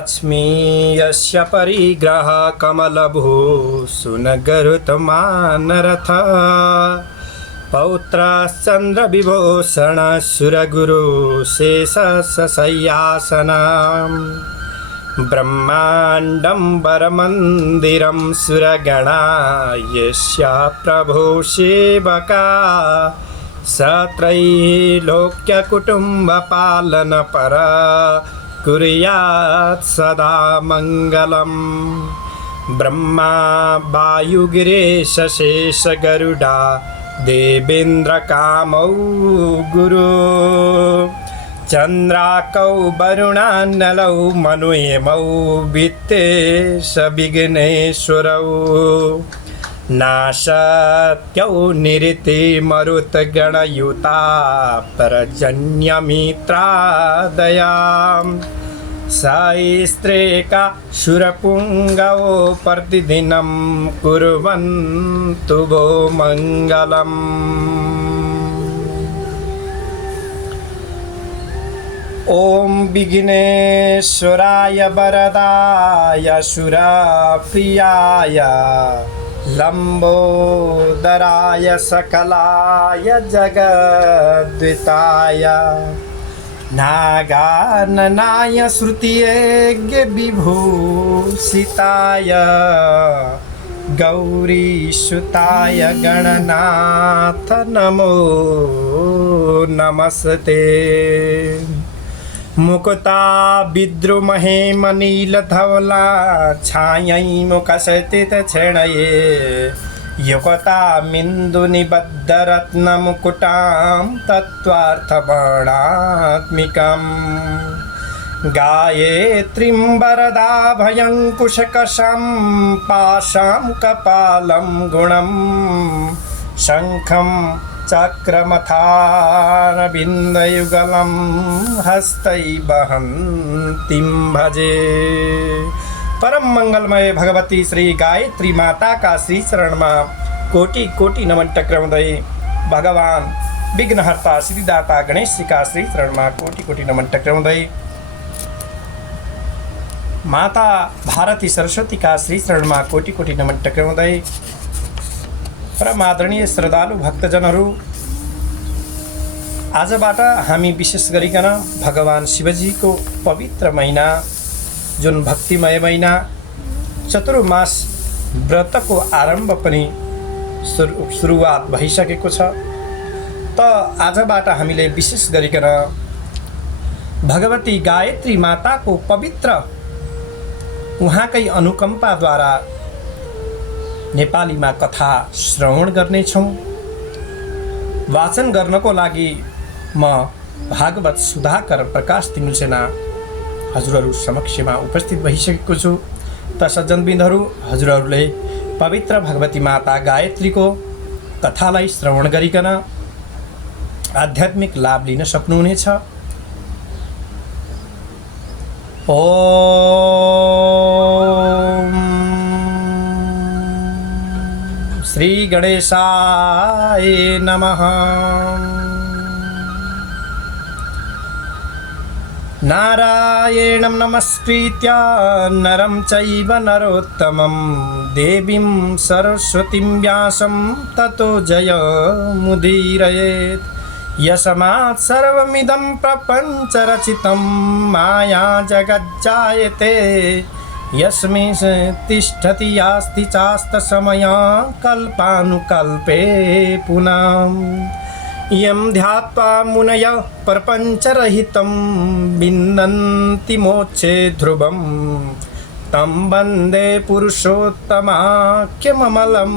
लक्ष्मी यस्य परिग्रह कमलभूषणगरुतमानरथ पौत्रश्चन्द्रविभूषण सुरगुरु शेषशय्यासनम् ब्रह्माण्डं वरमन्दिरं सुरगणा यस्य प्रभो सेवका सत्रैलोक्यकुटुम्बपालनपर कुर्यात् सदा मङ्गलम् ब्रह्मा वायुगिरीश शेषगरुडा देवेन्द्रकामौ गुरु चन्द्राकौ वरुणानलौ मनुयमौ वित्तेश विघ्नेश्वरौ नाशत्यौ निरतिमरुतगणयुता पर्जन्यमित्रादयाम् सायस्त्रेका शूरपुङ्गवो प्रतिदिनं कुर्वन्तु वो मङ्गलम्। ॐ विघ्नेश्वराय वरदाय सुरप्रियाय लम्बोदराय सकलाय जगद्विताय नागाननाय श्रुतियज्ञ विभूषिताय गौरीसुताय गणनाथ नमो नमस्ते। मुकुता विद्रुमहे मनीलधवला छायै मुखसतित क्षणये युगतामिन्दुनिबद्धरत्नमुकुटां तत्त्वार्थवर्णात्मिकम् गायत्रीं वरदाभयं कुशकशं पाशां कपालं गुणं शङ्खं चक्रमथारविन्दयुगलं हस्तैर्वहन्तीं भजे। परम मंगलमय भगवती श्री गायत्री माता का श्री चरण में कोटि कोटि नमन टक्राउँदै भगवान विघ्नहर्ता सिद्धिदाता गणेश जी का श्री चरण में कोटि कोटि नमन टक्राउँदै माता भारती सरस्वती का श्री चरण में कोटि कोटि नमन टक्राउँदै परम आदरणीय श्रद्धालु भक्तजनहरू, आजबाट हामी विशेष गरिकन भगवान शिवजी को पवित्र महीना जुन भक्तिमय महीना चतुर्मास व्रत को आरंभ पनि सुरुवात भइसकेको छ। त आजबाट हामीले विशेष गरिकन भगवती गायत्री माता को पवित्र उहाँकै अनुकम्पाद्वारा नेपालीमा कथा श्रवण गर्नेछौँ। वाचन गर्नको लागि म भागवत सुधाकर प्रकाश तिमुलसेना हजुरहरू समक्षमा उपस्थित भइसकेको छु। त सज्जनबिन्दहरू, हजुरहरूले पवित्र भगवती माता गायत्री को कथालाई श्रवण गरिकन आध्यात्मिक लाभ लिन सक्नुहुनेछ। ओम श्री गणेशाय नमः। नारायणं नमस्कृत्य नरं चैव नरोत्तमं देवीं सरस्वतीं व्यासं ततो जयमुदीरयेत्। यस्मात् सर्वमिदं प्रपञ्चरचितं माया जगज्जायते यस्मिन् तिष्ठति यास्ति चास्तसमया कल्पानुकल्पे पुनः। यं ध्यात्वा मुनयः प्रपञ्चरहितं विन्दन्ति मोक्षे ध्रुवं तं वन्दे पुरुषोत्तमाख्यममलं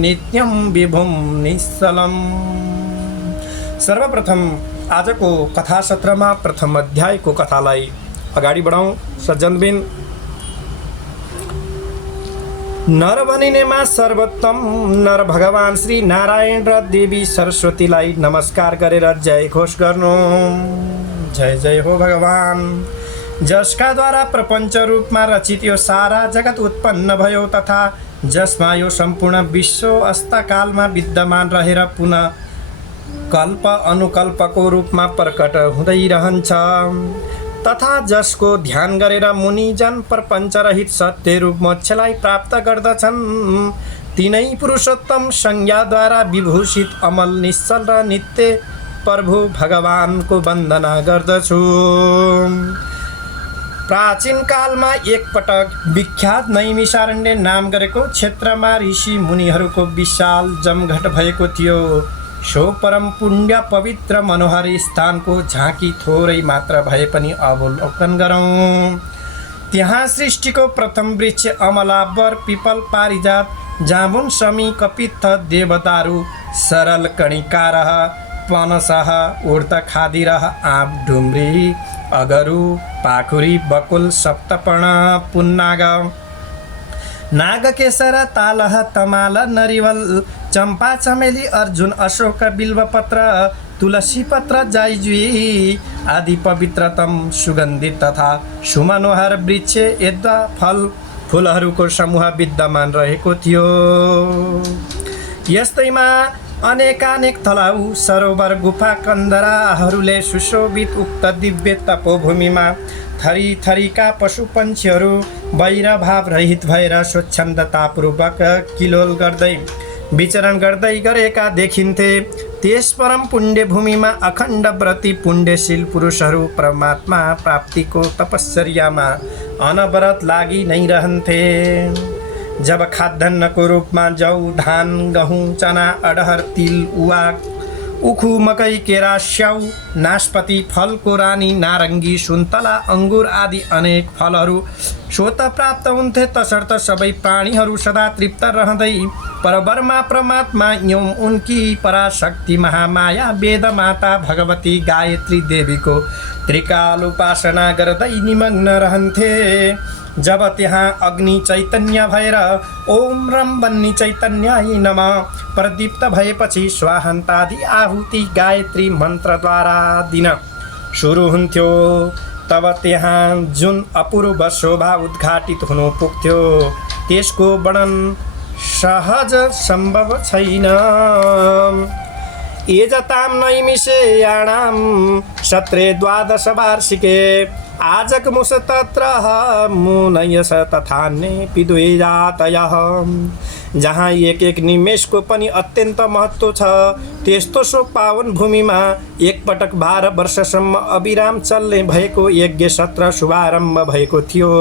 नित्यं विभुं निश्चलम्। सर्वप्रथम आजको कथा सत्रमा प्रथम अध्यायको कथालाई अगाडि बढाउँ। सज्जनबिन, नर बनिनेमा सर्वोत्तम नर भगवान श्री नारायण र देवी सरस्वतीलाई नमस्कार गरेर जय घोष गर्नु। जय जय हो भगवान, जसका द्वारा प्रपञ्च रूपमा रचित यो सारा जगत उत्पन्न भयो तथा जसमा यो सम्पूर्ण विश्व अस्तकालमा विद्यमान रहेर पुनः कल्प अनुकल्पको रूपमा प्रकट हुँदै रहन्छ। तथा जसको ध्यान गरेर मुनिजन प्रपञ्चरहित सत्य रूप मोक्षलाई प्राप्त गर्दछन् तिनै पुरुषोत्तम संज्ञाद्वारा विभूषित अमल निश्चल र नित्य प्रभु भगवानको वन्दना गर्दछु। प्राचीन कालमा एकपटक विख्यात नैमिषारण्य नाम गरेको क्षेत्रमा ऋषि मुनिहरूको विशाल जमघट भएको थियो। सो परम पुण्य पवित्र मनोहर स्थानको झाँकी थोरै मात्र भए पनि अवलोकन गरौँ। त्यहाँ सृष्टिको प्रथम वृक्ष अमला, बर, पिपल, पारिजात, जामुन, समी, कपित्थ, देवदारू, सरल, कणिकारः, पनसः, उर्त, खादिरः, आँप, डुम्री, अगरु, पाखुरी, बकुल, सप्तपर्ण, पुन्नाग, नागकेशर, तालह, तमाल, नरिवल, चम्पा, चमेली, अर्जुन, अशोक, बिल्वपत्र, तुलसी पत्र, जाइजुई आदि पवित्रतम सुगन्धित तथा सुमनोहर वृक्ष यद्वा फल फुलहरूको समूह विद्यमान रहेको थियो। यस्तैमा अनेकानेक तलाउ, सरोवर, गुफा, कन्दराहरूले सुशोभित उक्त दिव्य तपोभूमिमा थरी थरीका पशु पक्षीहरू वैरभाव रहित भएर स्वच्छन्दतापूर्वक किलोल गर्दै विचरण गर्दै गरेका देखिन्थे। त्यस परम पुण्य भूमिमा अखण्ड व्रती पुण्यशील पुरुषहरू परमात्मा प्राप्तिको तपस्यामा अनवरत लागि नै रहन्थे। जब खाद्यान्नको रूपमा जौ, धान, गहुँ, चना, अडहर, तिल, उवाक, उखु, मकै, केरा, स्याउ, नास्पति, फलको रानी, नारङ्गी, सुन्तला, अङ्गुर आदि अनेक फलहरू स्वत प्राप्त हुन्थे। तसर्थ सबै प्राणीहरू सदा तृप्त रहँदै परब्रह्मा परमात्मा एवं उनकी पराशक्ति महामाया वेद माता भगवती गायत्री देवीको त्रिकाल उपासना गर्दै निमग्न रहन्थे। जब त्यहाँ अग्नि चैतन्य भएर ओम रम बन्नी चैतन्याय नमः प्रदीप्त भएपछि स्वाहन्तादि आहुति गायत्री मन्त्रद्वारा दिन सुरु हुन्थ्यो, तब त्यहाँ जुन अपूर्व शोभा उद्घाटित हुनु पुग्थ्यो त्यसको वर्णन सहज सम्भव छैन। एजतां नैमिषेयाणां सत्रे द्वादश वार्षिके आजगमुष तत्रः मुनयस तथान्येऽपि द्विजातयः। जहाँ एक एक निमेषको पनि अत्यन्त महत्त्व छ, त्यस्तो सो पावन भूमिमा एकपटक 12 वर्षसम्म अविराम चल्ने भएको यज्ञ सत्र शुभारम्भ भएको थियो।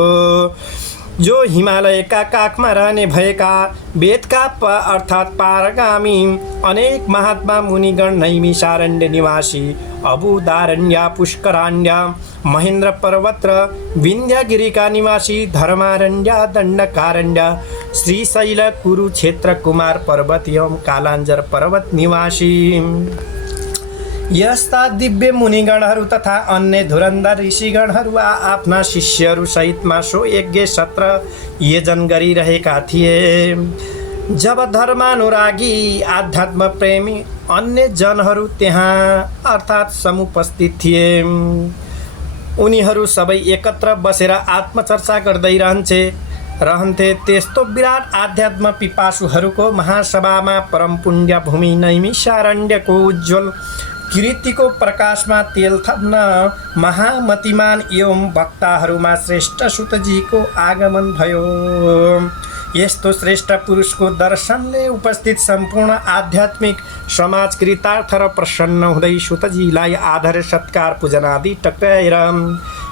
जो हिमालयका काखमा रहने भएका वेदका अर्थात् पारगामी अनेक महात्मा मुनिगण नैमिषारण्य निवासी अबुदारण्य, पुष्कराण्य, महेन्द्र पर्वत र विन्ध्यगिरिका निवासी धर्मारण्य, दण्डकारण्य, श्रीशैल, कुरुक्षेत्र, कुमार पर्वत एवं कालाञ्जर पर्वत निवासी यस्ता दिव्य मुनिगणहरू तथा अन्य धुरन्धर ऋषिगणहरू आफ्ना शिष्यहरू सहितमा सो यज्ञ सत्र आयोजन गरिरहेका थिए। जब धर्मानुरागी आध्यात्म प्रेमी अन्य जनहरू त्यहाँ अर्थात् समुपस्थित थिए, उनीहरू सबै एकत्र बसेर आत्मचर्चा गर्दै रहन्थे। त्यस्तो विराट आध्यात्म पिपासुहरूको महासभामा परम पुण्य भूमि नैमिषारण्यको उज्जवल कीर्तिको प्रकाशमा तेल थप्न महामतिमान एवं वक्ताहरूमा श्रेष्ठ सुतजीको आगमन भयो। यस्तो श्रेष्ठ पुरुषको दर्शनले उपस्थित सम्पूर्ण आध्यात्मिक समाज कृतार्थ र प्रसन्न हुँदै सुतजीलाई आदर सत्कार पूजन आदि टक्राएर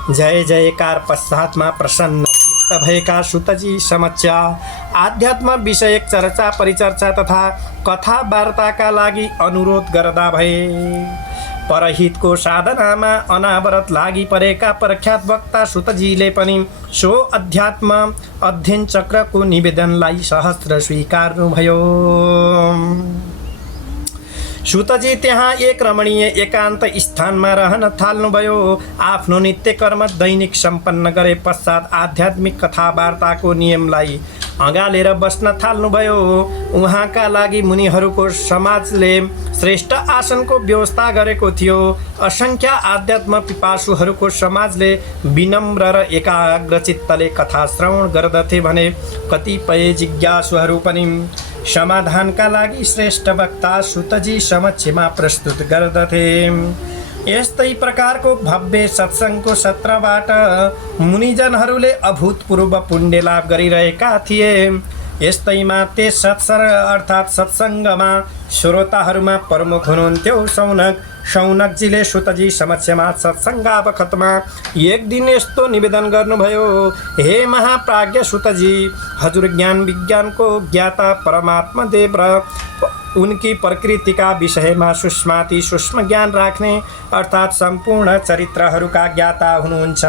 जय जयकार पश्चातमा प्रसन्न चित्त भएका सुतजी समक्ष आध्यात्म विषयक चर्चा परिचर्चा तथा कथा वार्ताका लागि अनुरोध गर्दा भए। परहितको साधनामा अनावरत लागि परेका प्रख्यात वक्ता सुतजीले पनि सो अध्यात्म अध्ययन चक्रको निवेदनलाई सहस्र स्वीकार्नुभयो। सुतजी त्यहाँ एक रमणीय एकान्त स्थानमा रहन थाल्नुभयो। आफ्नो नित्य कर्म दैनिक सम्पन्न गरे पश्चात आध्यात्मिक कथा वार्ताको नियमलाई अँगालेर बस्न थाल्नुभयो। उहाँका लागि मुनिहरूको समाजले श्रेष्ठ आसनको व्यवस्था गरेको थियो। असङ्ख्य आध्यात्म पिपासुहरूको समाजले विनम्र र एकाग्र चित्तले कथा श्रवण गर्दथे भने कतिपय जिज्ञासुहरू पनि समाधानका लागि श्रेष्ठ वक्ता सुतजी समक्षमा प्रस्तुत गर्दथे। यस्तै प्रकारको भव्य सत्सङ्गको सत्रबाट मुनिजनहरूले अभूतपूर्व पुण्य लाभ गरिरहेका थिए। यस्तैमा त्यस अर्थात् सत्सङ्गमा श्रोताहरूमा प्रमुख हुनुहुन्थ्यो शौनकजीले सुतजी समक्षमा सत्सङ्ग बखतमा एक दिन यस्तो निवेदन गर्नुभयो, हे महाप्राज्ञ सुतजी, हजुर ज्ञान विज्ञानको ज्ञाता परमात्मा देव र उनकी प्रकृतिका विषयमा सूक्ष्माति सूक्ष्म ज्ञान राख्ने अर्थात् सम्पूर्ण चरित्रहरूका ज्ञाता हुनुहुन्छ।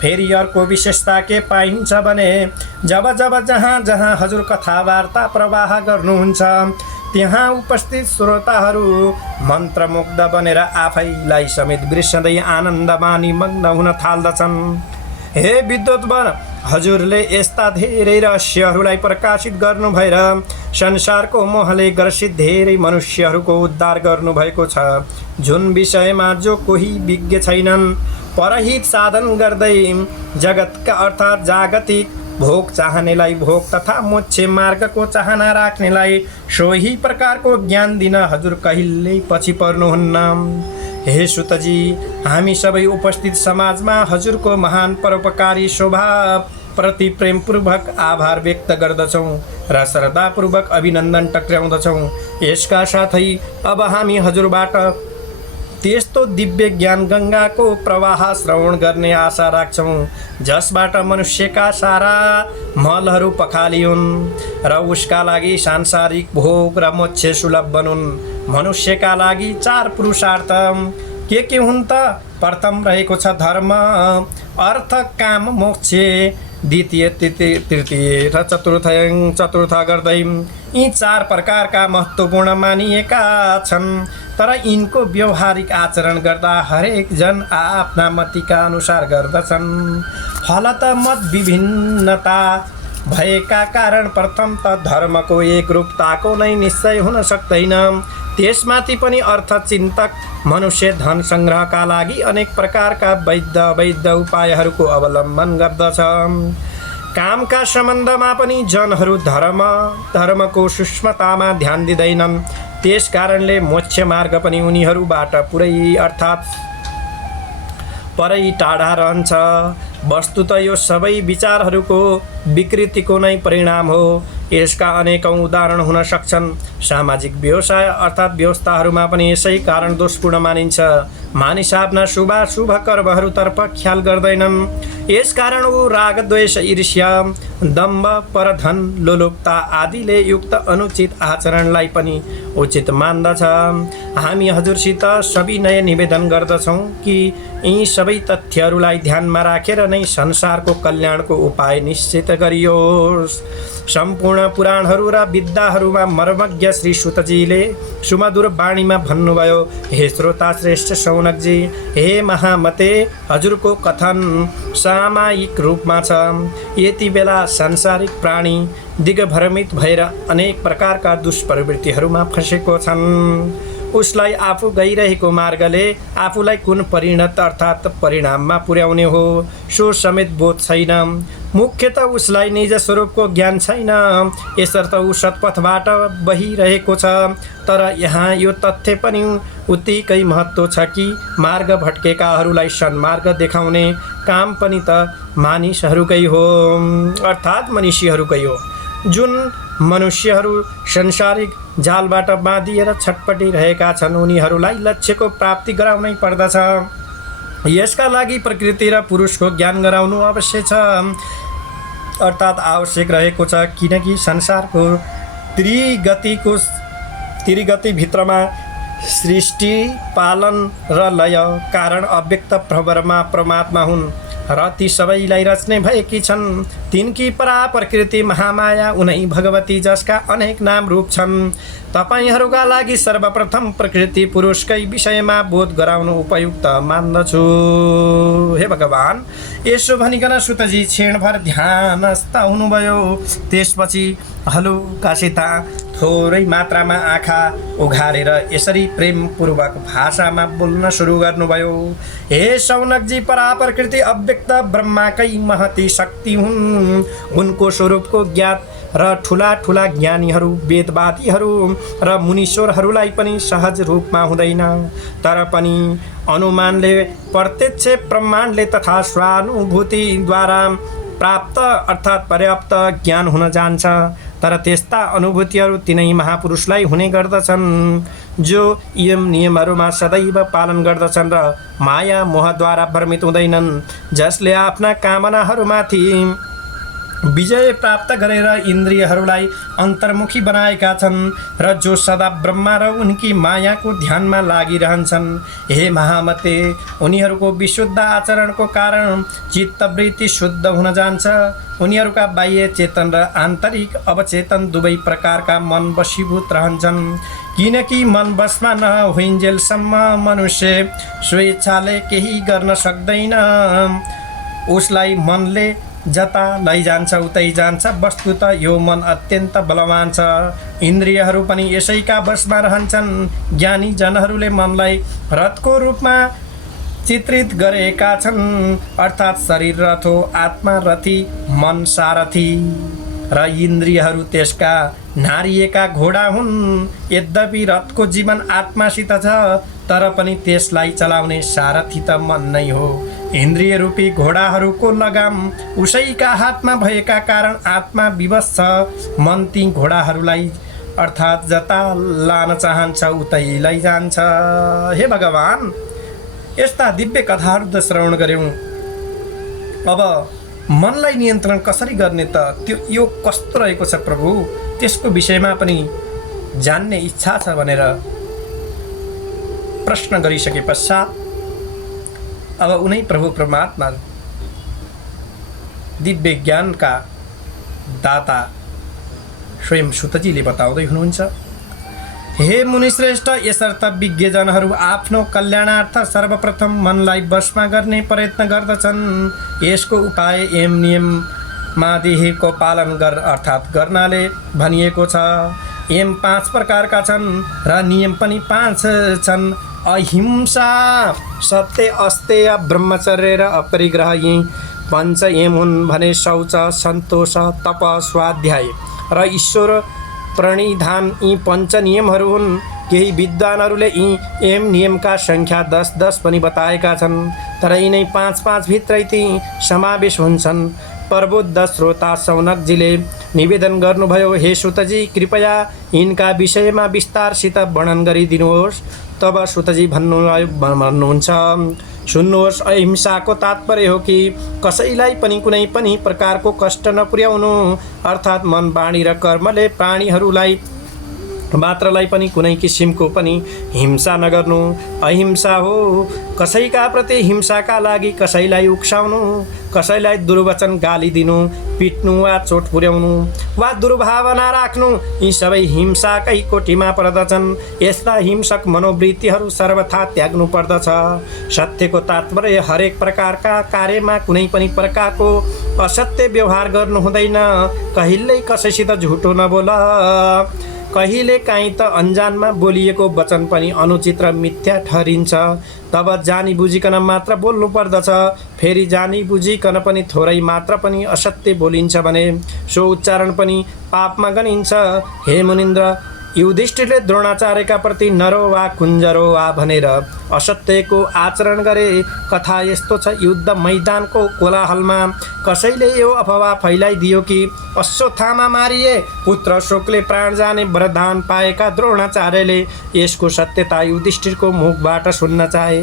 फेरि अर्को विशेषता के पाइन्छ भने जब जहाँ जहाँ हजुर कथावार्ता प्रवाह गर्नुहुन्छ त्यहाँ उपस्थित श्रोताहरू मन्त्रमुग्ध बनेर आफैलाई समेत बिर्सँदै आनन्दमा निमग्न हुन थाल्दछन्। हे विद्वद्वर, हजुरले यस्ता धेरै रहस्यहरूलाई प्रकाशित गर्नु भएर संसारको मोहले ग्रसित धेरै मनुष्यहरूको उद्धार गर्नुभएको छ, जुन विषयमा जो कोही विज्ञ छैनन्। परहित साधन गर्दै जगतका अर्थात् जागतिक भोग चाहनेलाई भोग तथा मोक्ष मार्गको चाहना राख्नेलाई सोही प्रकारको ज्ञान दिन हजुर कहिल्यै पछि पर्नुहुन्न। हे सुतजी, हामी सबै उपस्थित समाजमा हजुरको महान परोपकारी स्वभाव प्रति प्रेमपूर्वक आभार व्यक्त गर्दछौँ र श्रद्धापूर्वक अभिनन्दन टक्र्याउँदछौँ। यसका साथै अब हामी हजुरबाट त्यस्तो दिव्य ज्ञान गङ्गाको प्रवाह श्रवण गर्ने आशा राख्छौँ जसबाट मनुष्यका सारा मलहरू पखालिउन् र उसका लागि सांसारिक भोग र मोक्ष सुलभ बनुन्। मनुष्यका लागि 4 पुरुषार्थ के हुन् त? प्रथम रहेको छ धर्म, अर्थ, काम, मोक्ष, द्वितीय, तृतीय र चतुर्थ गर्दै यी 4 प्रकारका महत्त्वपूर्ण मानिएका छन्। तर यिनको व्यवहारिक आचरण गर्दा हरेक जन आफ्ना मतिका अनुसार गर्दछन्। फलत मत विभिन्नता भएका कारण प्रथम त धर्मको एकरूपताको नै निश्चय हुन सक्दैन। त्यसमाथि पनि अर्थचिन्तक मनुष्य धन सङ्ग्रहका लागि अनेक प्रकारका वैध उपायहरूको अवलम्बन गर्दछ। कामका सम्बन्धमा पनि जनहरू धर्मको सूक्ष्मतामा ध्यान दिँदैनन्। त्यस कारणले मोक्ष मार्ग पनि उनीहरूबाट परै टाढा रहन्छ। वस्तुत यो सबै विचारहरूको विकृतिको नै परिणाम हो। यसका अनेकौं उदाहरण हुन सक्छन्। सामाजिक व्यवसाय अर्थात् व्यवस्थाहरूमा पनि यसै कारण दोषपूर्ण मानिन्छ। मानिस आफ्ना शुभाशुभ कर्महरूतर्फ ख्याल गर्दैनन्। यसकारण ऊ राग, द्वेष, ईर्ष्या, दम्भ, परधन, लोलुपता आदिले युक्त अनुचित आचरणलाई पनि उचित मान्दछ। हामी हजुरसित सविनय निवेदन गर्दछौँ कि यी सबै तथ्यहरूलाई ध्यानमा राखेर नै संसारको कल्याणको उपाय निश्चित गरियोस्। सम्पूर्ण पुराणहरू र विद्याहरूमा मर्मज्ञ श्री सुतजीले सुमधुर वाणीमा भन्नुभयो, हे श्रोता श्रेष्ठ शौनकजी, हे महामते, हजुरको कथन सामायिक रूपमा छ। यति बेला सांसारिक प्राणी दिग्भ्रमित भएर अनेक प्रकारका दुष्प्रवृत्तिहरूमा फँसेको छन्। उसलाई आफू गइरहेको मार्गले आफूलाई कुन परिणत अर्थात् परिणाममा पुर्याउने हो सो समेत बोध छैन। मुख्यतः उसलाई निज स्वरूपको ज्ञान छैन। यसर्थ ऊ सत्पथबाट बहिरहेको छ। तर यहाँ यो तथ्य पनि उत्तिकै महत्त्व छ कि मार्ग भट्केकाहरूलाई सन्मार्ग देखाउने काम पनि त मानिसहरूकै हो अर्थात् मनुष्यहरूकै हो। जुन मनुष्यहरू संसारिक जालबाट बाँधिएर छटपटिरहेका छन् उनीहरूलाई लक्ष्यको प्राप्ति गराउनै पर्दछ। यसका लागि प्रकृति र पुरुषको ज्ञान गराउनु आवश्यक छ अर्थात् आवश्यक रहेको छ। किनकि संसारको त्रिगति भित्रमा सृष्टि, पालन र लय कारण अव्यक्त प्रभरमा परमात्मा हुन् र ती सबैलाई रच्ने भएकी छन्। तिनकी परा प्रकृति महामाया उनै भगवती जसका अनेक नाम रूप छन्। तपाईहरूका लागि सर्वप्रथम प्रकृति पुरुषकै विषयमा बोध गराउनु उपयुक्त मान्दछु। हे भगवान, यसो भनिकन सुतजी क्षणभर ध्यानस्थ हुनुभयो। त्यसपछि हलुकासित थोरै मात्रामा आँखा उघारेर यसरी प्रेमपूर्वक भाषामा बोल्न सुरु गर्नुभयो, हे शौनकजी, पराप्रकृति अव्यक्त ब्रह्माकै महती शक्ति हुन्। उनको स्वरूपको ज्ञात र ठुला ठुला ज्ञानीहरू वेदवादीहरू र मुनीश्वरहरूलाई पनि सहज रूपमा हुँदैन, तर पनि अनुमानले प्रत्यक्ष प्रमाणले तथा स्वानुभूतिद्वारा प्राप्त अर्थात् पर्याप्त ज्ञान हुन जान्छ। तर त्यस्ता अनुभूतिहरू तिनै महापुरुषलाई हुने गर्दछन् जो यम नियमहरूमा सदैव पालन गर्दछन् र माया मोहद्वारा भ्रमित हुँदैनन्, जसले आफ्ना कामनाहरूमाथि विजय प्राप्त गरेर इन्द्रियहरूलाई अन्तर्मुखी बनाएका छन् र जो सदा ब्रह्मा र उनकी मायाको ध्यानमा लागिरहन्छन्। हे महामते, उनीहरूको विशुद्ध आचरणको कारण चित्तवृत्ति शुद्ध हुन जान्छ। उनीहरूका बाह्य चेतन र आन्तरिक अवचेतन दुवै प्रकारका मन वशीभूत रहन्छन्, किनकि मन वशमा नहोइन्जेलसम्म मनुष्य स्वेच्छाले केही गर्न सक्दैन। उसलाई मनले जता लैजान्छ उतै जान्छ। वस्तुतः यो मन अत्यन्त बलवान छ, इन्द्रियहरू पनि यसैका वशमा रहन्छन्। ज्ञानी जनहरूले मनलाई रथको रूपमा चित्रित गरेका छन्, अर्थात् शरीर रथ हो, आत्मा रथी, मन सारथी र इन्द्रियहरू त्यसका नारिएका घोडा हुन्। यद्यपि रथको जीवन आत्मासित छ, तर पनि त्यसलाई चलाउने सारथी त मन नै हो। इन्द्रिय रूपी घोडाहरूको लगाम उसैका हातमा भएका कारण आत्मा विवश छ। मन ती घोडाहरूलाई अर्थात् जता लान चाहन्छ उतै लैजान्छ। हे भगवान, यस्ता दिव्य कथाहरू त श्रवण गऱ्यौँ, अब मनलाई नियन्त्रण कसरी गर्ने त त्यो यो कस्तो रहेको छ प्रभु, त्यसको विषयमा पनि जान्ने इच्छा छ भनेर प्रश्न गरिसके पश्चात अब उनै प्रभु परमात्मा दिव्य ज्ञानका दाता स्वयं सुतजीले बताउँदै हुनुहुन्छ। हे मुनिश्रेष्ठ, यसर्थ विज्ञजनहरू आफ्नो कल्याणार्थ सर्वप्रथम मनलाई वशमा गर्ने प्रयत्न गर्दछन्। यसको उपाय एम नियममादिको पालन अर्थात् गर्नाले भनिएको छ। एम 5 प्रकारका छन् र नियम पनि 5 छन्। अहिंसा, सत्य, अस्तेय, ब्रह्मचर्य र अपरिग्रह यी 5 एम हुन् भने शौच, सन्तोष, तप, स्वाध्याय र ईश्वर प्रणिधान यी 5 नियमहरू हुन्। केही विद्वानहरूले यी एम नियमका सङ्ख्या 10-10 पनि बताएका छन्, तर यिनै 5-5 भित्रै ती समावेश हुन्छन्। प्रबुद्ध श्रोता सौनकजीले निवेदन गर्नुभयो, हे सुतजी, कृपया यिनका विषयमा विस्तारसित वर्णन गरिदिनुहोस्। तब सुतजी भन्नुहुन्छ, सुन्नुहोस्, अहिंसाको तात्पर्य हो कि कसैलाई पनि कुनै पनि प्रकारको कष्ट नपुर्याउनु, अर्थात् मन, वाणी र कर्मले प्राणीहरूलाई मात्रलाई पनि कुनै किसिमको पनि हिंसा नगर्नु अहिंसा हो। कसैका प्रति हिंसाका लागि कसैलाई उक्साउनु, कसैलाई दुर्वचन गाली दिनु, पिट्नु वा चोट पुर्याउनु वा दुर्भावना राख्नु, यी सबै हिंसाकै कोटीमा पर्दछन्। यस्ता हिंसक मनोवृत्तिहरू सर्वथा त्याग्नु पर्दछ। सत्यको तात्पर्य हरेक प्रकारका कार्यमा कुनै पनि प्रकारको असत्य व्यवहार गर्नु हुँदैन। कहिल्यै कसैसित झुटो नबोल। कहिले काहीँ त अन्जानमा बोलिएको वचन पनि अनुचित र मिथ्या ठहरिन्छ। तब जानी बुझिकन मात्र बोल्नु पर्दछ। फेरि जानी बुझिकन पनि थोरै मात्र पनि असत्य बोलिन्छ भने सो उच्चारण पनि पापमा गनिन्छ। हे मुनिन्द्र, युधिष्ठिरले द्रोणाचार्यका प्रति नरो वा कुञ्जरो वा भनेर असत्यको आचरण गरे। कथा यस्तो छ, युद्ध मैदानको कोलाहलमा कसैले यो अफवाह फैलाइदियो कि अश्वत्थामा मारिए। पुत्र शोकले प्राण जाने वरदान पाएका द्रोणाचार्यले यसको सत्यता युधिष्ठिरको मुखबाट सुन्न चाहे,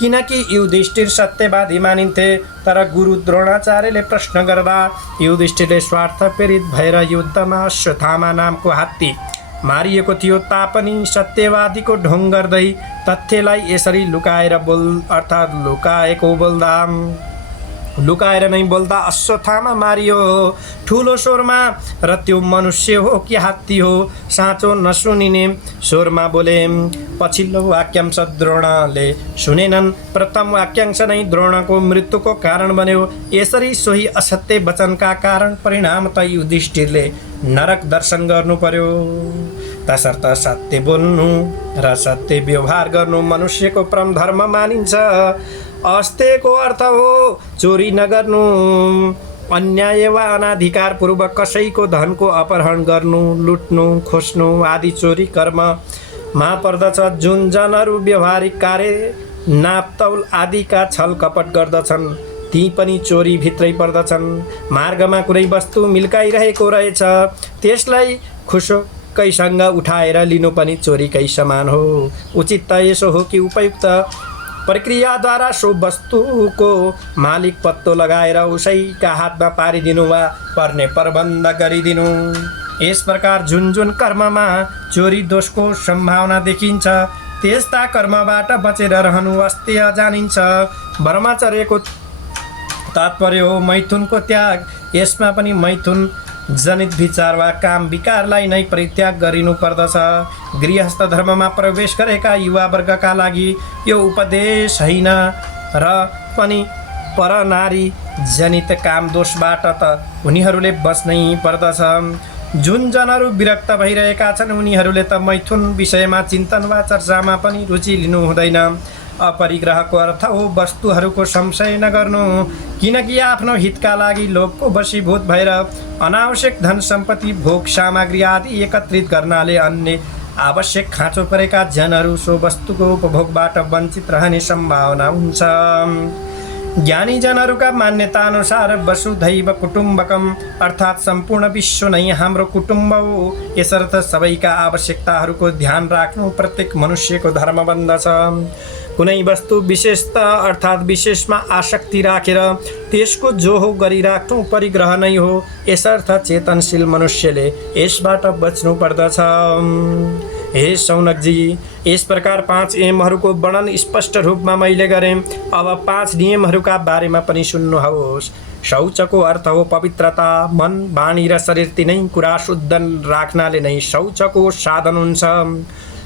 किनकि युधिष्ठिर सत्यवादी मानिन्थे। तर गुरु द्रोणाचार्यले प्रश्न गर्दा युधिष्ठिरले स्वार्थ प्रेरित भएर युद्धमा अश्वत्थामा नामको हात्ती मारिएको थियो तापनि सत्यवादीको ढोङ गर्दै तथ्यलाई यसरी लुकाएर नै बोल्दा अश्वत्थामा मारियो ठुलो स्वरमा। र त्यो मनुष्य हो कि हात्ती हो, साँचो नसुनिने स्वरमा बोले। पछिल्लो वाक्यांश द्रोणले सुनेनन्। प्रथम वाक्यांश नै द्रोणको मृत्युको कारण बन्यो। यसरी सोही असत्य वचनका कारण परिणामतः युधिष्ठिरले नरक दर्शन गर्नु पर्यो। तसर्थ सत्य बोल्नु र सत्य व्यवहार गर्नु मनुष्यको परम धर्म मानिन्छ। अस्तेको अर्थ हो चोरी नगर्नु। अन्याय वा अनाधिकारपूर्वक कसैको धनको अपहरण गर्नु, लुट्नु, खोज्नु आदि चोरी कर्ममा पर्दछ। जुन जनहरू व्यवहारिक कार्य, नापतौल आदिका छल कपट गर्दछन् ती पनि चोरी भित्रै पर्दछन्। मार्गमा कुनै वस्तु मिल्काइरहेको रहेछ, त्यसलाई खुसुकैसँग उठाएर लिनु पनि चोरीकै समान हो। उचित त यसो हो कि उपयुक्त प्रक्रियाद्वारा सो वस्तुको मालिक पत्तो लगाएर उसैका हातमा पारिदिनु वा पर्ने प्रबन्ध गरिदिनु। यस प्रकार जुन जुन कर्ममा चोरी दोषको सम्भावना देखिन्छ त्यस्ता कर्मबाट बचेर रहनु अस्तेय जानिन्छ। ब्रह्मचर्यको तात्पर्य हो मैथुनको त्याग। यसमा पनि मैथुन जनित विचार वा काम विकारलाई नै परित्याग गरिनु पर्दछ। गृहस्थ धर्ममा प्रवेश गरेका युवा वर्गका लागि यो उपदेश होइन र पनि परनारी जनित काम दोषबाट त उनीहरूले बच्नै पर्दछ। जुन जनहरू विरक्त भइरहेका छन् उनीहरूले त मैथुन विषयमा चिन्तन वा चर्चामा पनि रुचि लिनु हुँदैन। अपरिग्रहको अर्थ हो वस्तुहरूको संशय नगर्नु, किनकि आफ्नो हितका लागि लोभको वशीभूत भएर अनावश्यक धन सम्पत्ति भोग सामग्री आदि एकत्रित गर्नाले अन्य आवश्यक खाँचो परेका जनहरू सो वस्तुको उपभोगबाट वञ्चित रहने सम्भावना हुन्छ। ज्ञानी जनहरूका मान्यता अनुसार वसुधैव कुटुम्बकम अर्थात् सम्पूर्ण विश्व नै हाम्रो कुटुम्ब हो। यसर्थ सबैका आवश्यकताहरूको ध्यान राख्नु प्रत्येक मनुष्यको धर्म बन्दछ। कुनै वस्तु विशेषता अर्थात् विशेषमा आसक्ति राखेर त्यसको जोहो गरिराख्नु परिग्रह नै हो। यसर्थ चेतनशील मनुष्यले यसबाट बच्नु पर्दछ। हे सौनकजी, यस प्रकार 5 नियमहरूको वर्णन स्पष्ट रूपमा मैले गरेँ। अब 5 नियमहरूका बारेमा पनि सुन्नुहोस्। शौचको अर्थ हो पवित्रता। मन, वाणी र शरीर तिनै कुरा शुद्ध राख्नाले नै शौचको साधन हुन्छ।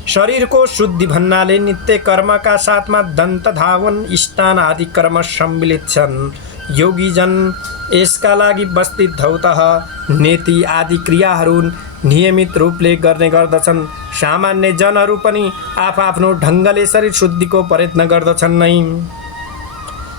शरीरको शुद्धि भन्नाले नित्य कर्मका साथमा दन्त धावन, स्नान आदि कर्म सम्मिलित छन्। योगीजन यसका लागि वस्ति धौतः, नेति आदि क्रियाहरू नियमित रूपले गर्ने गर्दछन्। सामान्य जनहरू पनि आफ्नो ढङ्गले शरीर शुद्धिको प्रयत्न गर्दछन् नै।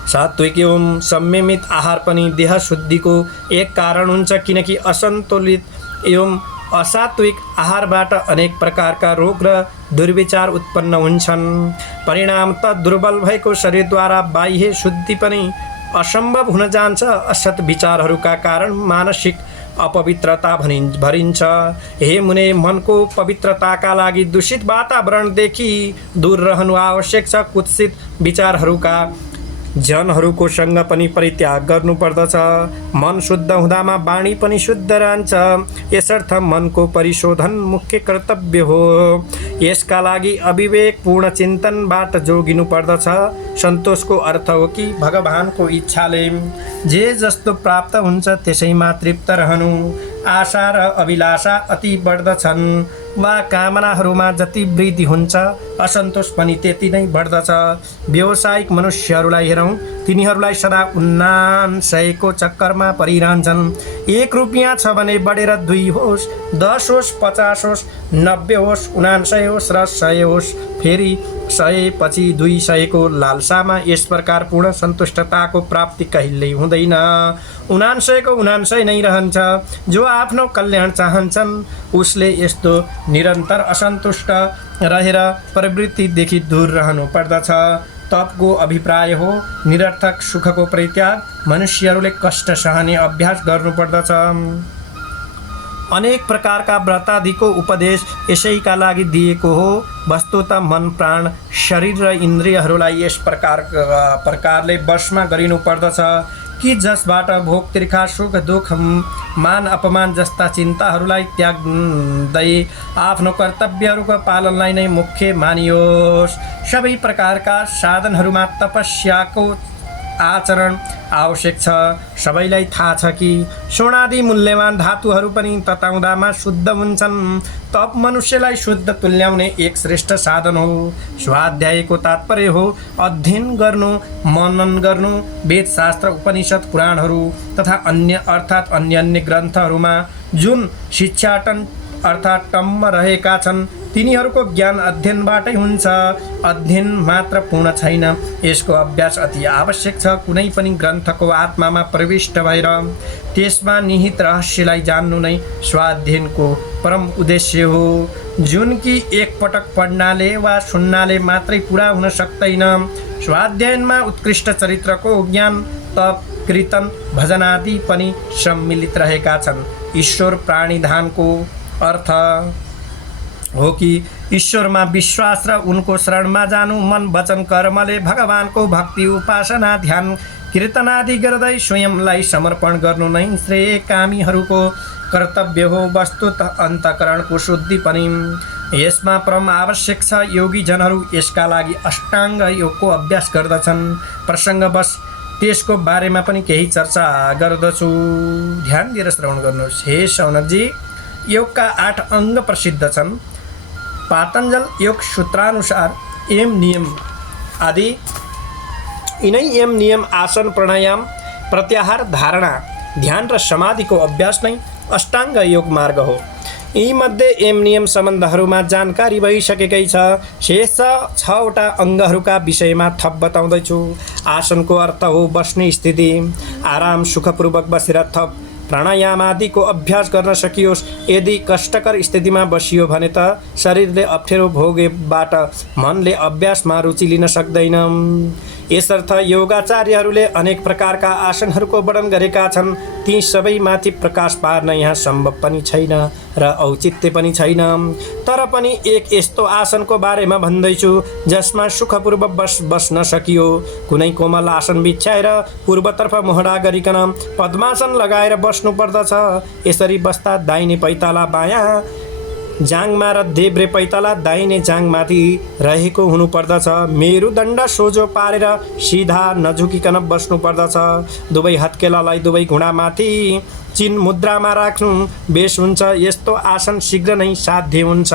सात्विक एवं संयमित आहार पनि देह शुद्धिको एक कारण हुन्छ, किनकि असन्तुलित एवं असात्विक आहारबाट अनेक प्रकारका रोग र दुर्विचार उत्पन्न हुन्छन्। परिणामतः दुर्बल भएको शरीरद्वारा बाह्य शुद्धि पनि असम्भव हुन जान्छ। असत विचारहरूका कारण मानसिक अपवित्रता भरिन्छ। हे मुने, मनको पवित्रताका लागि दूषित वातावरणदेखि दूर रहनु आवश्यक छ। कुत्सित विचारहरूका जनहरूको सँग पनि परित्याग गर्नुपर्दछ। मन शुद्ध हुँदामा वाणी पनि शुद्ध रहन्छ। यसर्थ मनको परिशोधन मुख्य कर्तव्य हो। यसका लागि अविवेकपूर्ण चिन्तनबाट जोगिनु पर्दछ। सन्तोषको अर्थ हो कि भगवानको इच्छाले जे जस्तो प्राप्त हुन्छ त्यसैमा तृप्त रहनु। आशा र अभिलाषा अति बढ्दछन् वा कामनाहरूमा जति वृद्धि हुन्छ असन्तोष पनि त्यति नै बढ्दछ। व्यावसायिक मनुष्यहरूलाई हेरौँ, तिनीहरूलाई सदा उन्नान्सयको चक्करमा परिरहन्छन्। 1 रुपियाँ छ भने बढेर 2 होस्, 10 होस्, 50 होस्, 90 होस्, 99 होस् र 100 होस्, फेरि 100 पछि 200 को लालसामा यस प्रकार पूर्ण सन्तुष्टताको प्राप्ति कहिल्यै हुँदैन। 99 को 99 नै रहन्छ। जो आफ्नो कल्याण चाहन्छन् उसले यस्तो निरन्तर असन्तुष्ट रहेर प्रवृत्तिदेखि दूर रहनु पर्दछ। तपको अभिप्राय हो निरर्थक सुखको परित्याग। मनुष्यहरूले कष्ट सहने अभ्यास गर्नुपर्दछ। अनेक प्रकारका व्रतादिको उपदेश यसैका लागि दिएको हो। वस्तुतः मन, प्राण, शरीर र इन्द्रियहरूलाई यस प्रकारले वशमा गरिनु पर्दछ कि जसबाट भोग, तिर्खा, सुख, दुःख, मान, अपमान जस्ता चिन्ताहरूलाई त्याग्दै आफ्नो कर्तव्यहरूको पालनलाई नै मुख्य मानियोस्। सबै प्रकारका साधनहरूमा तपस्याको आचरण आवश्यक छ। सबैलाई थाहा छ कि सोनादि मूल्यवान धातुहरू पनि तताउँदामा शुद्ध हुन्छन्। तप मनुष्यलाई शुद्ध तुल्याउने एक श्रेष्ठ साधन हो। स्वाध्यायको तात्पर्य हो अध्ययन गर्नु, मनन गर्नु। वेद, शास्त्र, उपनिषद, पुराणहरू तथा अन्य अर्थात् अन्य ग्रन्थहरूमा जुन शिक्षाटन अर्थात् टम्म रहेका छन् तिनीहरूको ज्ञान अध्ययनबाटै हुन्छ। अध्ययन मात्र पूर्ण छैन, यसको अभ्यास अति आवश्यक छ। कुनै पनि ग्रन्थको आत्मामा प्रविष्ट भएर त्यसमा निहित रहस्यलाई जान्नु नै स्वाध्ययनको परम उद्देश्य हो, जुन कि एकपटक पढ्नाले वा सुन्नाले मात्रै पुरा हुन सक्दैन। स्वाध्ययनमा उत्कृष्ट चरित्रको ज्ञान, तप, कीर्तन, भजन आदि पनि सम्मिलित रहेका छन्। ईश्वर प्राणिधानको अर्थ हो कि ईश्वरमा विश्वास र उनको शरणमा जानु। मन वचन कर्मले भगवानको भक्ति, उपासना, ध्यान, कीर्तन आदि गर्दै स्वयंलाई समर्पण गर्नु नै श्रेयकामीहरूको कर्तव्य हो। वस्तुत अन्तःकरणको शुद्धि पनि यसमा परम आवश्यक छ। योगी जनहरू यसका लागि अष्टाङ्ग योगको अभ्यास गर्दछन्। प्रसङ्गवश त्यसको बारेमा पनि केही चर्चा गर्दछु, ध्यान दिएर श्रवण गर्नुहोस्। हे शौनकजी, योगका 8 अङ्ग प्रसिद्ध छन्। पातञ्जल योग सूत्रानुसार यम नियम आदि। यिनै यम नियम, आसन, प्राणायाम, प्रत्याहार, धारणा, ध्यान र समाधिको अभ्यास नै अष्टाङ्ग योग मार्ग हो। यीमध्ये यम नियम सम्बन्धहरूमा जानकारी भइसकेकै छ। शेष 6वटा अङ्गहरूका विषयमा थप बताउँदैछु। आसनको अर्थ हो बस्ने स्थिति, आराम, सुखपूर्वक बसेर थप प्राणायाम आदिको अभ्यास गर्न सकियोस्। यदि कष्टकर स्थितिमा बसियो भने त शरीरले अप्ठ्यारो भोगेबाट मनले अभ्यासमा रुचि लिन सक्दैन। यसर्थ योगाचार्यहरूले अनेक प्रकारका आसनहरूको वर्णन गरेका छन्। ती सबैमाथि प्रकाश पार्न यहाँ सम्भव पनि छैन र औचित्य पनि छैन। तर पनि एक यस्तो आसनको बारेमा भन्दैछु जसमा सुखपूर्वक बस्न सकियो। कुनै कोमल आसन बिछ्याएर पूर्वतर्फ मोहडा गरिकन पद्मासन लगाएर बस्नु पर्दछ। यसरी बस्दा दाहिने पैताला बायाँ जाङमा र देब्रे पैताला दाहिने जाङमाथि रहेको हुनुपर्दछ। मेरुदण्ड सोझो पारेर सिधा नझुकिकन बस्नु पर्दछ। दुवै हत्केलालाई दुवै घुँडामाथि चिन मुद्रामा राख्नु बेस हुन्छ। यस्तो आसन शीघ्र नै साध्य हुन्छ।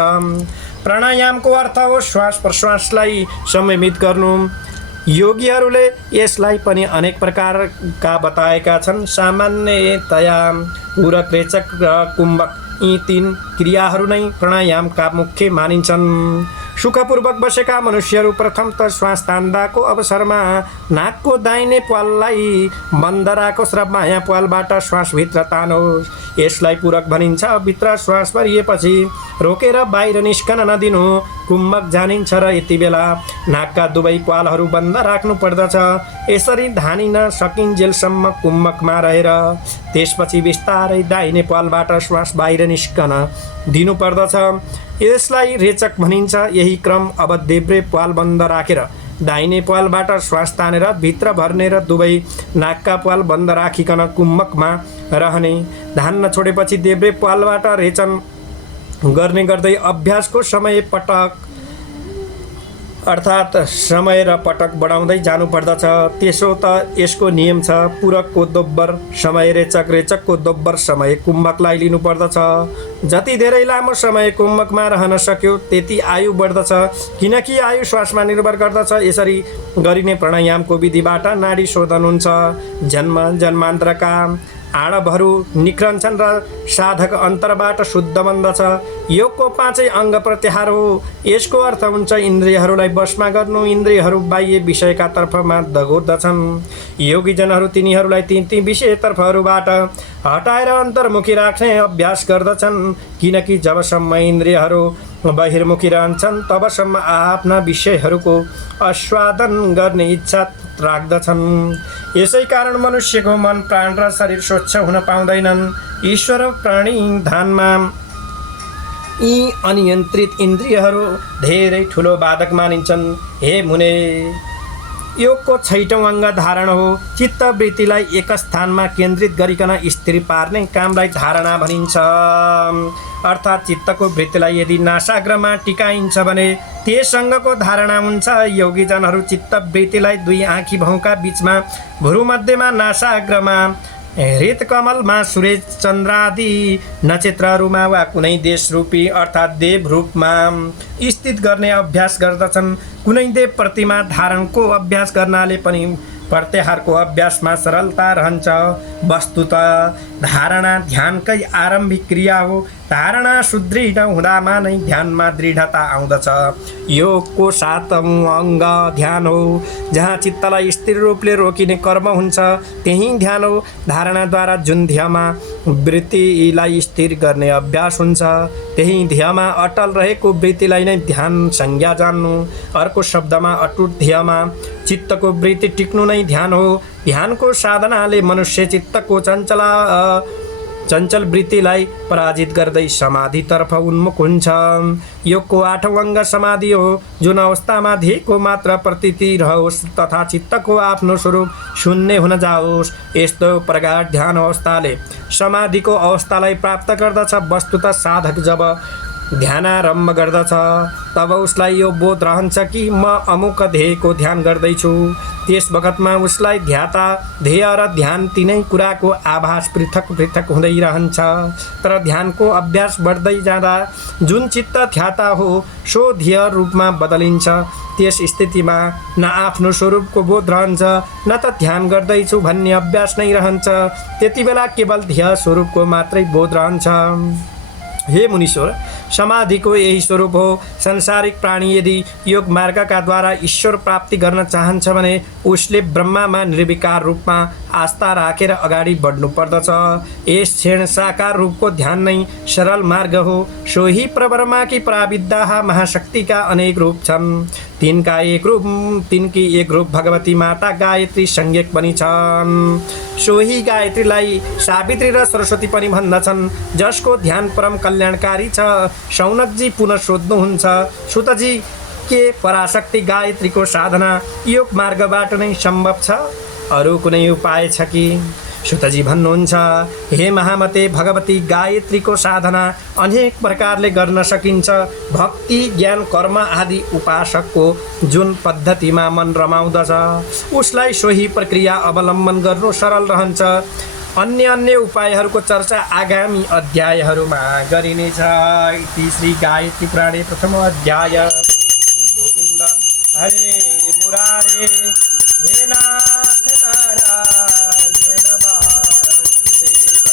प्राणायामको अर्थ हो श्वास प्रश्वासलाई संयमित गर्नु। योगीहरूले यसलाई पनि अनेक प्रकारका बताएका छन्। सामान्यतया पूरक, रेचक र कुम्भक, यी 3 क्रियाहरू नै प्राणायामका मुख्य मानिन्छन्। सुखपूर्वक बसेका मनुष्यहरू प्रथम त श्वास तान्दाको अवसरमा नाकको दाहिने प्वाललाई बन्द राखोस् र बायाँ प्वालबाट श्वास भित्र तानोस्। यसलाई पूरक भनिन्छ। भित्र श्वास भरिएपछि रोकेर बाहिर निस्कन नदिनु कुम्भक जानिन्छ र यति बेला नाकका दुवै प्वालहरू बन्द राख्नु पर्दछ। यसरी धानिन सकिन्जेलसम्म कुम्भकमा रहेर त्यसपछि बिस्तारै दाहिने प्वालबाट श्वास बाहिर निस्कन दिनु पर्दछ। यसलाई रेचक भनिन्छ। यही क्रम अब देब्रे प्वाल बन्द राखेर दाहिने प्वालबाट श्वास तानेर भित्र भर्ने र दुवै नाकका प्वाल बन्द राखिकन कुम्भकमा रहने। धान्न छोडेपछि देब्रे प्वालबाट रेचन गर्ने गर्दै अभ्यासको समय पटक अर्थात् समय र पटक बढाउँदै जानु पर्दछ। त्यसो त यसको नियम छ। पूरकको दोब्बर समय रेचक, रेचकको दोब्बर समय कुम्भकलाई लिनु पर्दछ। जति धेरै लामो समय कुम्भकमा रहन सक्यो त्यति आयु बढ्दछ, किनकि आयु श्वासमा निर्भर गर्दछ। यसरी गरिने प्राणायामको विधिबाट नाडी शोधन हुन्छ। जन्म जन्मान्तरका आडवहरू निख्रन्छन् र साधक अन्तरबाट शुद्ध बन्दछ। योगको 5 अङ्ग प्रत्याहार हो। यसको अर्थ हुन्छ इन्द्रियहरूलाई वशमा गर्नु। इन्द्रियहरू बाह्य विषयका तर्फमा दगोर्दछन्। योगीजनहरू तिनीहरूलाई ती विषयतर्फहरूबाट हटाएर अन्तर्मुखी राख्ने अभ्यास गर्दछन्, किनकि जबसम्म इन्द्रियहरू बहिर्मुखी रहन्छन् तबसम्म आफ्ना विषयहरूको आस्वादन गर्ने इच्छा राख्दछन्। यसै कारण मनुष्यको मन, प्राण र शरीर स्वच्छ हुन पाउँदैनन्। ईश्वर प्राणी धानमा यी अनियन्त्रित इन्द्रियहरू धेरै ठुलो बाधक मानिन्छन्। हे मुने, योगको 6औं अङ्ग धारणा हो। चित्तवृत्तिलाई एक स्थानमा केन्द्रित गरिकन स्थिर पार्ने कामलाई धारणा भनिन्छ। अर्थात् चित्तको वृत्तिलाई यदि नासाग्रमा टिकाइन्छ भने त्यस अङ्गको धारणा हुन्छ। योगीजनहरू चित्तवृत्तिलाई 2 आँखी भौँका बिचमा, भ्रूमध्यमा, नासाग्रमा, हृतकमलमा, सूर्य चन्द्रादि नक्षत्रहरूमा वा कुनै देशरूपी अर्थात् देव रूपमा स्थित गर्ने अभ्यास गर्दछन्। कुनै देव प्रतिमा धारणको अभ्यास गर्नाले पनि प्रत्याहारको अभ्यासमा सरलता रहन्छ। वस्तुतः धारणा ध्यानकै आरम्भिक क्रिया हो। धारणा सुदृढ हुँदामा नै ध्यानमा दृढता आउँदछ। योगको 7औं अङ्ग ध्यान हो। जहाँ चित्तलाई स्थिर रूपले रोकिने कर्म हुन्छ त्यही ध्यान हो। धारणाद्वारा जुन ध्येयमा वृत्तिलाई स्थिर गर्ने अभ्यास हुन्छ त्यही ध्येयमा अटल रहेको वृत्तिलाई नै ध्यान संज्ञा जान्नु। अर्को शब्दमा अटुट ध्येयमा चित्तको वृत्ति टिक्नु नै ध्यान हो। ध्यानको साधनाले मनुष्य चित्तको चञ्चल वृत्तिलाई पराजित गर्दै समाधितर्फ उन्मुख हुन्छ। योगको 8औं अङ्ग समाधि हो। जुन अवस्थामा ध्येयको मात्र प्रतीति रहोस् तथा चित्तको आफ्नो स्वरूप शून्य हुन जाओस्, यस्तो प्रगाढ ध्यान अवस्थाले समाधिको अवस्थालाई प्राप्त गर्दछ। वस्तुतः साधक जब ध्यानारम्भ गर्दछ तब उसलाई यो बोध रहन्छ कि म अमुक ध्येयको ध्यान गर्दैछु। त्यस बखतमा उसलाई ध्याता, ध्येय र ध्यान तीनै कुराको आभास पृथक पृथक हुँदै रहन्छ। तर ध्यानको अभ्यास बढ्दै जाँदा जुन चित्त ध्याता हो सो ध्येय रूपमा बदलिन्छ। त्यस स्थितिमा न आफ्नो स्वरूपको बोध रहन्छ न त ध्यान गर्दैछु भन्ने अभ्यास नै रहन्छ। त्यति बेला केवल ध्येय स्वरूपको मात्रै बोध रहन्छ। हे मुनीश्वर, समाधिको यही स्वरूप हो। संसारिक प्राणी यदि योग मार्गका द्वारा ईश्वर प्राप्ति गर्न चाहन्छ भने उसले ब्रह्ममा निर्विकार रूपमा आस्था राखेर अगाडि बढ्नु पर्दछ। यस क्षण साकार रूपको ध्यान नै सरल मार्ग हो। सोही परब्रह्मकी पराविद्या महाशक्तिका अनेक रूप छन्। तिनकी एक रूप भगवती माता गायत्री संज्ञक पनि छन्। सोही गायत्रीलाई सावित्री र सरस्वती पनि भन्दछन्, जसको ध्यान परम कल्याणकारी छ। शौनकजी पुनः सोध्नुहुन्छ, सुतजी के पराशक्ति गायत्रीको साधना योग मार्गबाट नै सम्भव छ, अरू कुनै उपाय छ कि? सुतजी भन्नुहुन्छ, हे महामते, भगवती गायत्रीको साधना अनेक प्रकारले गर्न सकिन्छ। भक्ति, ज्ञान, कर्म आदि उपासकको जुन पद्धतिमा मन रमाउँदछ उसलाई सोही प्रक्रिया अवलम्बन गर्नु सरल रहन्छ। अन्य उपायहरूको चर्चा आगामी अध्यायहरूमा गरिनेछ। इति श्री गायत्री पुराणे प्रथम अध्याय। गोविन्द हरे मुरारे, हे नाथ नारायण वासुदेव।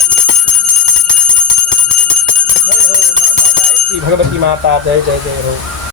जय हो माता गायत्री, भगवती माता, जय जय जय हो।